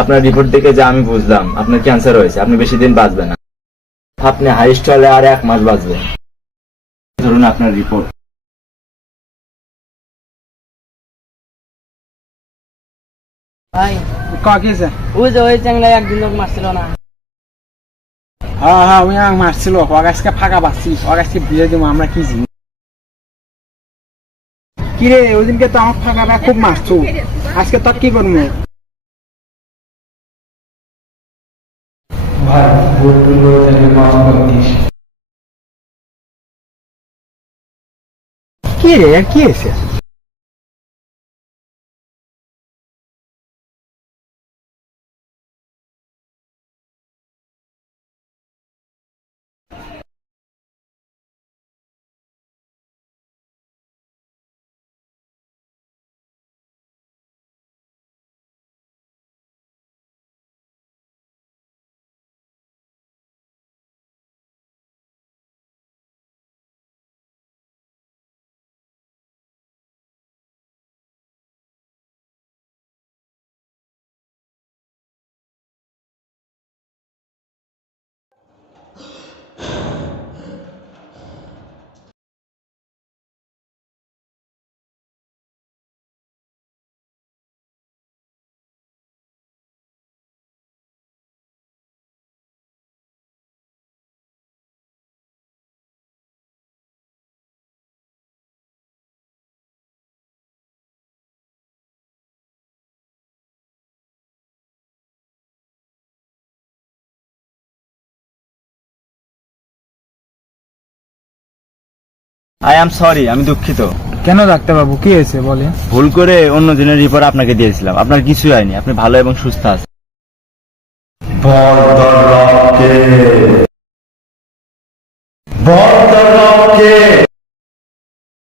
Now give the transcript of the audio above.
আপনার রিপোর্ট দেখে যা আমি বুঝলাম আপনার ক্যান্সার হয়েছে, আপনি বেশি দিন বাঁচবেন না। আপনি হাইস্ট হলে আর 1 মাস বাঁচবেন। ধরুন আপনার রিপোর্ট। ভাই কাকিছে ওই যে ওই চ্যাংলা একদিন লোক মারছিল না? হ্যাঁ হ্যাঁ ওই মারছিল, অগাছকে ফাঁকা পাচ্ছি, অগাছকে বিয়ে দিব আমরা কি জিনিস। কিরে ওইদিনকে তো আমার ফাঁকাটা খুব মারছো, আজকে তোর কি করবো? কি রে কি হয়েছে? আই এম সরি, আমি দুঃখিত। কেন ডাক্তারবাবু কি হয়েছে বলে? ভুল করে অন্য জনের রিপোর্ট আপনাকে দিয়েছিলাম, আপনার কিছুই হয়নি, আপনি ভালো এবং সুস্থ আছেন। বল দ্য রককে।